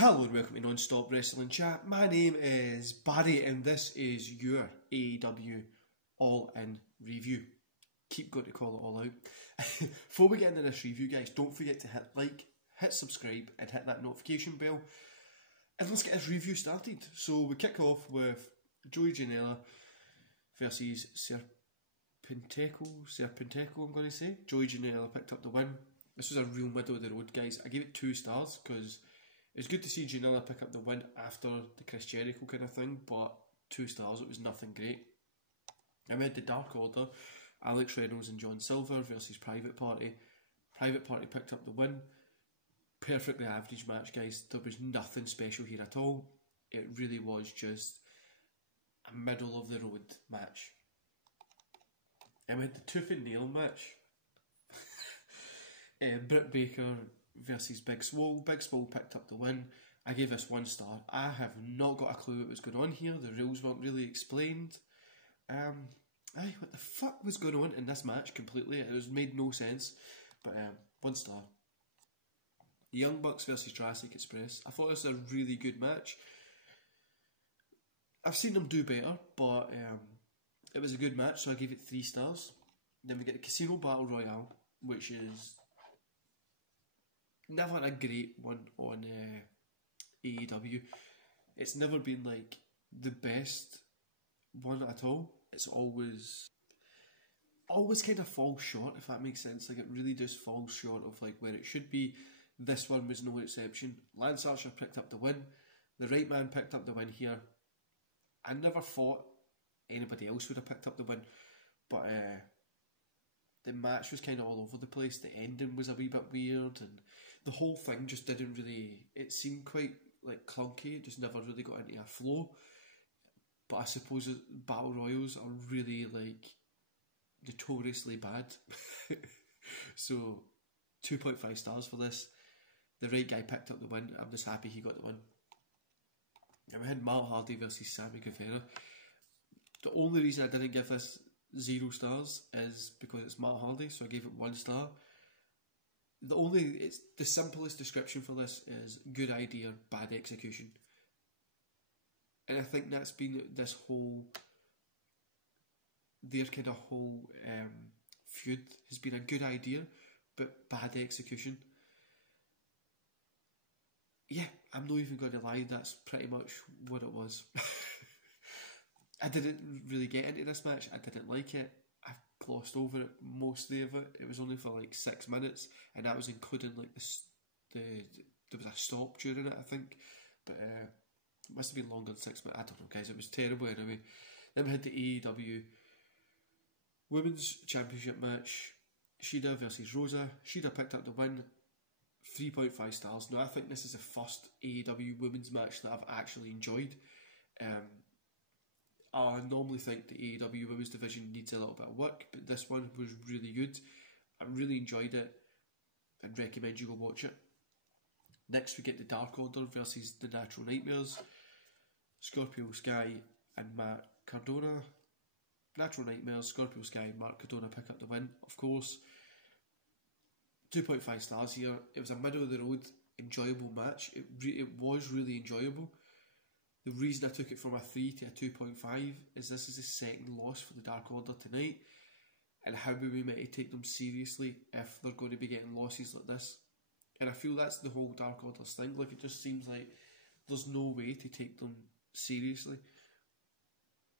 Hello and welcome to Non-Stop Wrestling Chat. My name is Barry and this is your AEW All In review. Keep going to call it all out. Before we get into this review, guys, don't forget to hit like, hit subscribe and hit that notification bell. And let's get this review started. So we kick off with Joey Janela versus Serpentico, I'm going to say. Joey Janela picked up the win. This was a real middle of the road, guys. I gave it 2 stars because it's good to see Janela pick up the win after the Chris Jericho kind of thing, but 2 stars, it was nothing great. I had the Dark Order, Alex Reynolds and John Silver versus Private Party. Private Party picked up the win. Perfectly average match, guys. There was nothing special here at all. It really was just a middle of the road match. I had the Tooth and Nail match. Britt Baker versus Big Swole. Big Swole picked up the win. I gave this 1 star. I have not got a clue what was going on here. The rules weren't really explained. What the fuck was going on in this match completely? It was made no sense. But 1 star. The Young Bucks versus Jurassic Express. I thought this was a really good match. I've seen them do better, but it was a good match, so I gave it 3 stars. Then we get the Casino Battle Royale, which is never a great one on AEW. It's never been like the best one at all. It's always kind of falls short, if that makes sense. Like, it really just falls short of like where it should be. This one was no exception. Lance Archer picked up the win. The Right Man picked up the win here. I never thought anybody else would have picked up the win, but the match was kind of all over the place. The ending was a wee bit weird, and the whole thing just didn't really. It seemed quite like clunky. It just never really got into a flow. But I suppose battle royals are really like notoriously bad. So 2.5 stars for this. The right guy picked up the win. I'm just happy he got the win. And we had Matt Hardy versus Sammy Guevara. The only reason I didn't give this 0 stars is because it's Matt Hardy, so I gave it 1 star. It's the simplest description for this is good idea, bad execution. And I think that's been this whole, their kind of whole feud has been a good idea, but bad execution. Yeah, I'm not even going to lie, that's pretty much what it was. I didn't really get into this match, I didn't like it, I glossed over it, mostly of it. It was only for like 6 minutes, and that was including like there was a stop during it, I think, but it must have been longer than 6 minutes, I don't know guys, it was terrible anyway. Then we had the AEW Women's Championship match, Shida versus Rosa. Shida picked up the win. 3.5 stars. Now, I think this is the first AEW women's match that I've actually enjoyed. I normally think the AEW women's division needs a little bit of work, but this one was really good. I really enjoyed it and recommend you go watch it. Next, we get the Dark Order versus the Natural Nightmares. Scorpio Sky and Matt Cardona. Natural Nightmares, Scorpio Sky and Mark Cardona pick up the win, of course. 2.5 stars here. It was a middle of the road, enjoyable match. It was really enjoyable. The reason I took it from a 3 to a 2.5 is this is the second loss for the Dark Order tonight, and how are we meant to take them seriously if they're going to be getting losses like this? And I feel that's the whole Dark Order's thing. Like, it just seems like there's no way to take them seriously.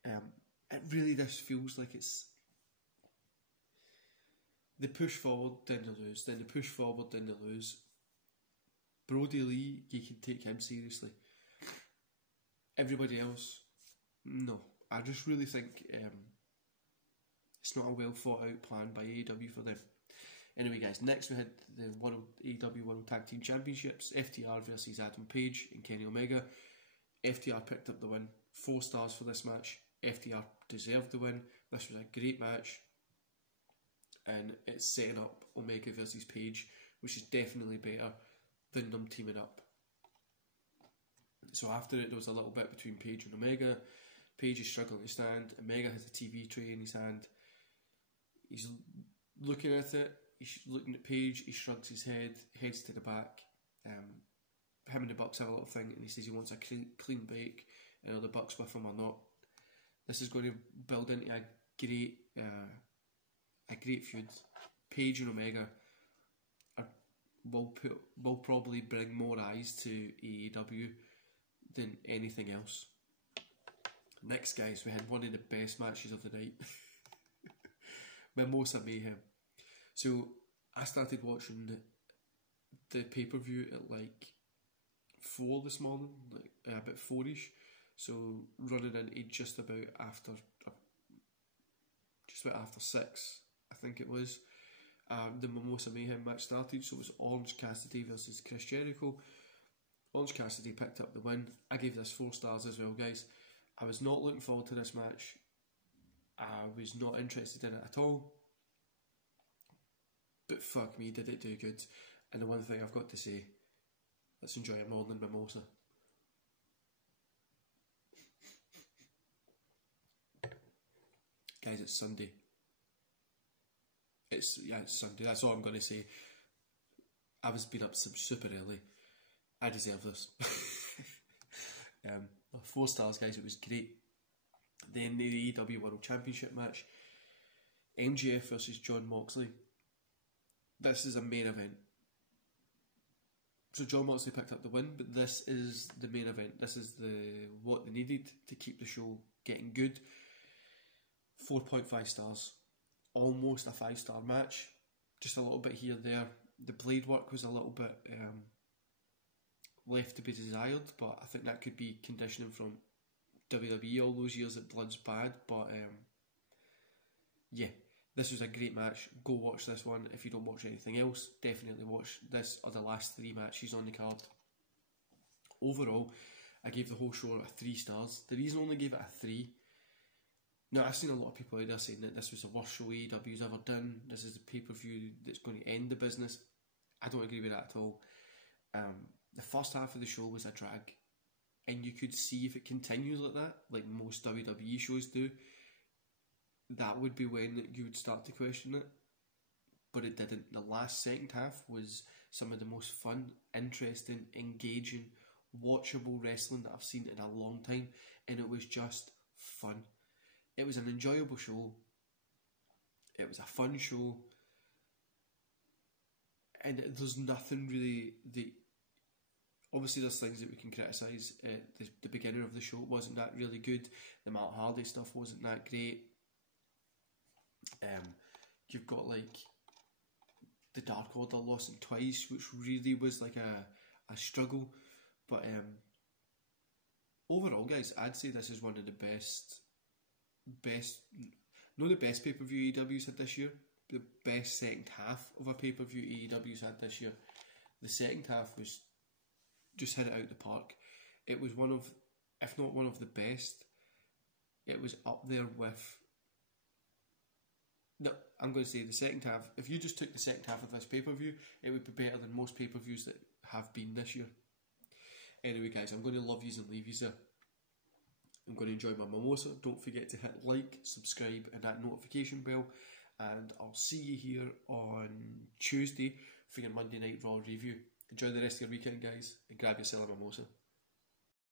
It really just feels like it's they push forward, then they lose. Then they push forward, then they lose. Brody Lee, you can take him seriously. Everybody else, no. I just really think it's not a well thought out plan by AEW for them. Anyway, guys, next we had the AEW World Tag Team Championships. FTR versus Adam Page and Kenny Omega. FTR picked up the win. 4 stars for this match. FTR deserved the win. This was a great match. And it's setting up Omega versus Page, which is definitely better than them teaming up. So after it, there was a little bit between Page and Omega. Page is struggling to stand. Omega has a TV tray in his hand. He's looking at it. He's looking at Page. He shrugs his head, heads to the back. Him him and the Bucks have a little thing, and he says he wants a clean break, and are the Bucks with him or not. This is going to build into a great feud. Paige and Omega will probably bring more eyes to AEW than anything else. Next, guys, we had one of the best matches of the night. Mimosa Mayhem. So I started watching the pay-per-view at like 4 this morning, like about 4ish. So running into just about after 6, I think it was. The Mimosa Mayhem match started, so it was Orange Cassidy versus Chris Jericho. Orange Cassidy picked up the win. I gave this 4 stars as well, guys. I was not looking forward to this match. I was not interested in it at all. But fuck me, did it do good. And the one thing I've got to say, let's enjoy it more than Mimosa. Guys, it's Sunday. It's Sunday, that's all I'm going to say. I was been up super early. I deserve this. 4 stars, guys, it was great. Then the AEW World Championship match. MJF versus John Moxley. This is a main event. So John Moxley picked up the win, but this is the main event. This is what they needed to keep the show getting good. 4.5 stars. Almost a 5-star match. Just a little bit here there. The blade work was a little bit left to be desired, but I think that could be conditioning from WWE all those years that blood's bad. But yeah, this was a great match. Go watch this one. If you don't watch anything else, definitely watch this or the last 3 matches on the card. Overall, I gave the whole show 3 stars. The reason I only gave it a 3, now I've seen a lot of people out there saying that this was the worst show AEW's ever done. This is the pay-per-view that's going to end the business. I don't agree with that at all. The first half of the show was a drag, and you could see if it continues like that, like most WWE shows do, that would be when you would start to question it. But it didn't. The last second half was some of the most fun, interesting, engaging, watchable wrestling that I've seen in a long time, and it was just fun. It was an enjoyable show. It was a fun show. And there's nothing really obviously there's things that we can criticise. The beginning of the show wasn't that really good. The Matt Hardy stuff wasn't that great. You've got like the Dark Order losing twice, which really was like a struggle. But overall, guys, I'd say this is one of the best, not the best pay-per-view AEW's had this year, the best second half of a pay-per-view AEW's had this year. The second half was just hit it out the park. It was one of, if not one of the best, it was up there with, no, I'm going to say the second half, if you just took the second half of this pay-per-view, it would be better than most pay-per-views that have been this year. Anyway, guys, I'm going to love yous and leave yous there. I'm going to enjoy my mimosa. Don't forget to hit like, subscribe and that notification bell. And I'll see you here on Tuesday for your Monday Night Raw review. Enjoy the rest of your weekend, guys, and grab yourself a mimosa.